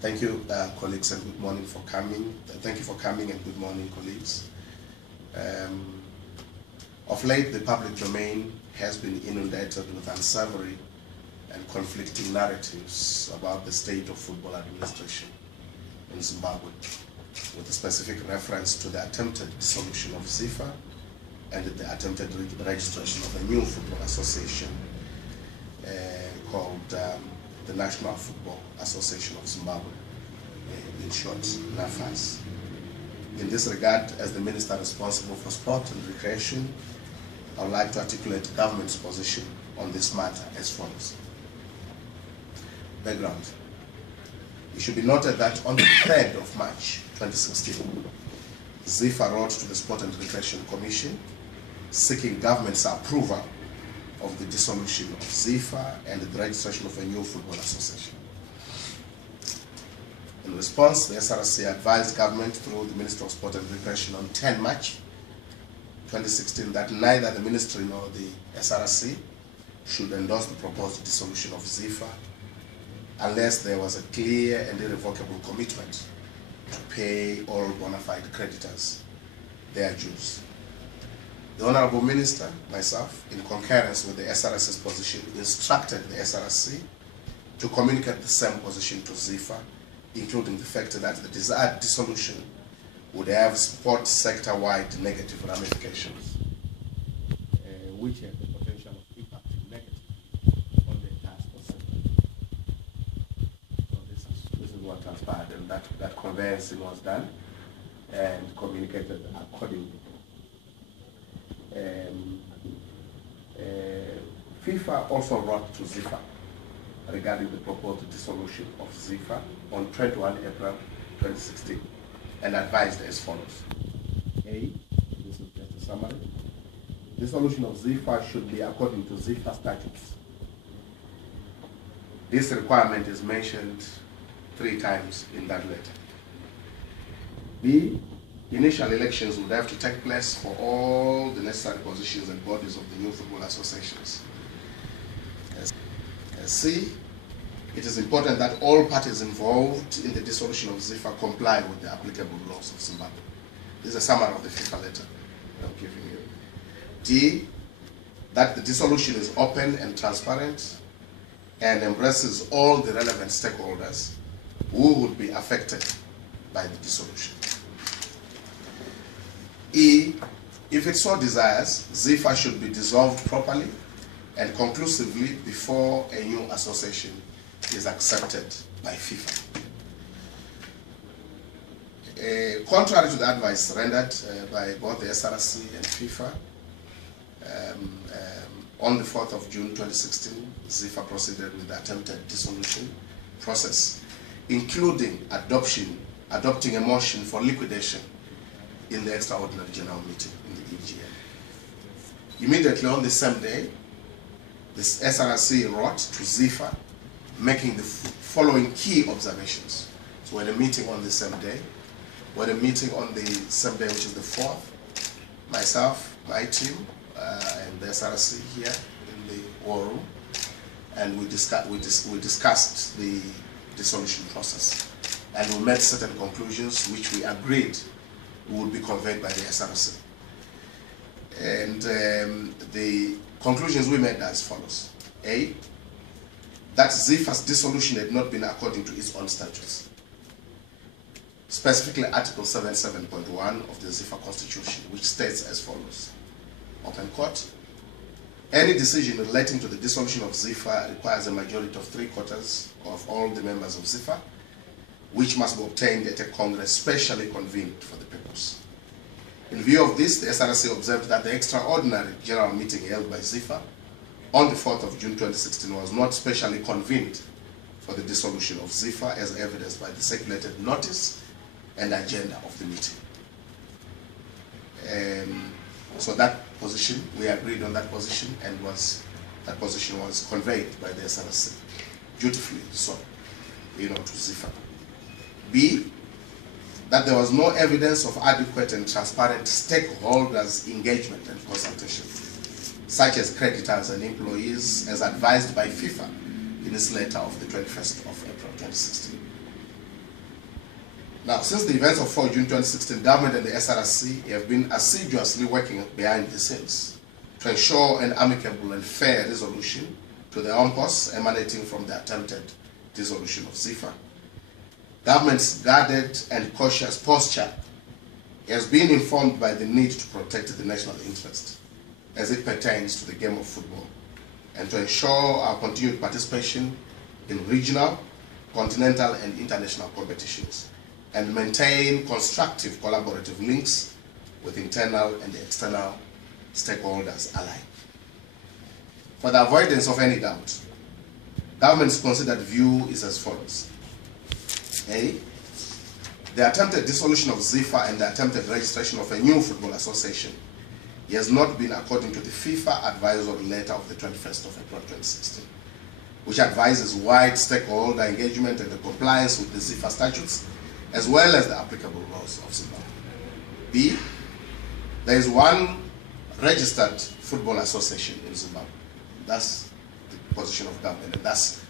Thank you, colleagues, and good morning for coming. Thank you for coming, and good morning, colleagues. Of late, the public domain has been inundated with unsavory and conflicting narratives about the state of football administration in Zimbabwe, with a specific reference to the attempted dissolution of Zifa and the attempted registration of a new football association called the National Football Association of Zimbabwe, in short, NAFAS. In this regard, as the Minister responsible for sport and recreation, I would like to articulate the government's position on this matter as follows. Background. It should be noted that on the 3rd of March 2016, Zifa wrote to the Sport and Recreation Commission seeking government's approval of the dissolution of Zifa and the registration of a new football association. In response, the SRC advised government through the Minister of Sport and Recreation on 10 March 2016 that neither the Ministry nor the SRC should endorse the proposed dissolution of Zifa unless there was a clear and irrevocable commitment to pay all bona fide creditors their dues. The Honorable Minister, myself, in concurrence with the SRC's position, instructed the SRC to communicate the same position to Zifa, including the fact that the desired dissolution would have sport sector-wide negative ramifications, which have the potential of impacting negatively on the entire sport sector. So this is what transpired, and that conveyancing was done and communicated accordingly. FIFA also wrote to Zifa regarding the proposed dissolution of Zifa on 21 April 2016 and advised as follows. A, this is just a summary. Dissolution of Zifa should be according to Zifa statutes. This requirement is mentioned 3 times in that letter. B, initial elections would have to take place for all the necessary positions and bodies of the new football associations. C, it is important that all parties involved in the dissolution of Zifa comply with the applicable laws of Zimbabwe. This is a summary of the FIFA letter I'm giving you. D, that the dissolution is open and transparent and embraces all the relevant stakeholders who would be affected by the dissolution. E, if it so desires, Zifa should be dissolved properly and conclusively before a new association is accepted by FIFA. Contrary to the advice rendered by both the SRC and FIFA, on the 4th of June 2016, Zifa proceeded with the attempted dissolution process, including adopting a motion for liquidation in the extraordinary general meeting in the EGM. Immediately on the same day, the SRC wrote to Zifa making the following key observations. So we had a meeting on the same day. We had a meeting on the same day, which is the 4th. Myself, my team, and the SRC here in the war room, and we discussed the dissolution process. And we made certain conclusions which we agreed would be conveyed by the SRC. And the conclusions we made as follows. A, that Zifa's dissolution had not been according to its own statutes, specifically Article 77.1 of the Zifa Constitution, which states as follows, open quote, any decision relating to the dissolution of Zifa requires a majority of 3/4 of all the members of Zifa, which must be obtained at a Congress specially convened for the purpose. In view of this, the SRC observed that the extraordinary general meeting held by Zifa on the 4th of June 2016 was not specially convened for the dissolution of Zifa as evidenced by the circulated notice and agenda of the meeting. So that position, we agreed on that position, and that position was conveyed by the SRC, dutifully so, to Zifa. B, that there was no evidence of adequate and transparent stakeholders' engagement and consultation, such as creditors and employees, as advised by FIFA in its letter of the 21st of April 2016. Now, since the events of 4 June 2016, government and the SRC have been assiduously working behind the scenes to ensure an amicable and fair resolution to the impasse emanating from the attempted dissolution of Zifa. Government's guarded and cautious posture has been informed by the need to protect the national interest as it pertains to the game of football and to ensure our continued participation in regional, continental and international competitions and maintain constructive collaborative links with internal and external stakeholders alike. For the avoidance of any doubt, government's considered view is as follows. A, the attempted dissolution of Zifa and the attempted registration of a new football association has not been according to the FIFA advisory letter of the 21st of April 2016, which advises wide stakeholder engagement and the compliance with the Zifa statutes, as well as the applicable laws of Zimbabwe. B, there is one registered football association in Zimbabwe. That's the position of government, and that's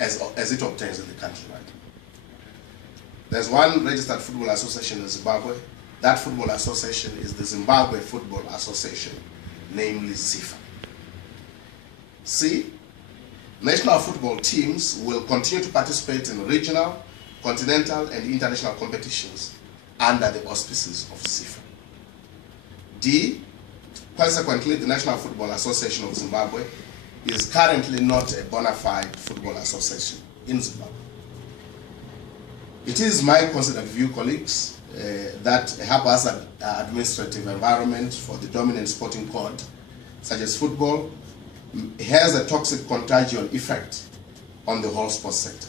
as it obtains in the country, right? There's one registered football association in Zimbabwe. That football association is the Zimbabwe Football Association, namely Zifa. C, national football teams will continue to participate in regional, continental and international competitions under the auspices of Zifa. D, consequently, the National Football Association of Zimbabwe is currently not a bona fide football association in Zimbabwe. It is my considered view, colleagues, that a haphazard administrative environment for the dominant sporting code, such as football, has a toxic contagion effect on the whole sports sector.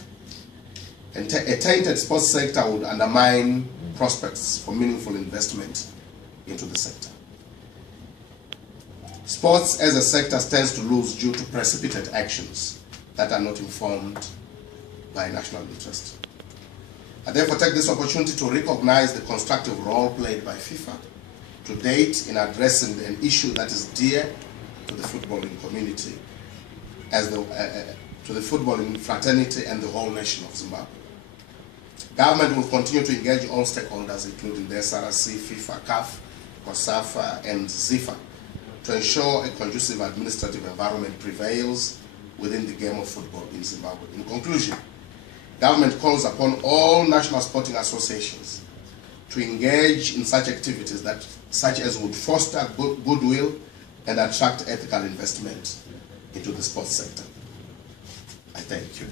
And a tainted sports sector would undermine prospects for meaningful investment into the sector. Sports as a sector stands to lose due to precipitate actions that are not informed by national interest. I therefore take this opportunity to recognize the constructive role played by FIFA to date in addressing an issue that is dear to the footballing community, to the footballing fraternity and the whole nation of Zimbabwe. Government will continue to engage all stakeholders, including the SRC, FIFA, CAF, COSAFA, and Zifa, to ensure a conducive administrative environment prevails within the game of football in Zimbabwe. In conclusion, government calls upon all national sporting associations to engage in such activities such as would foster goodwill and attract ethical investment into the sports sector. I thank you.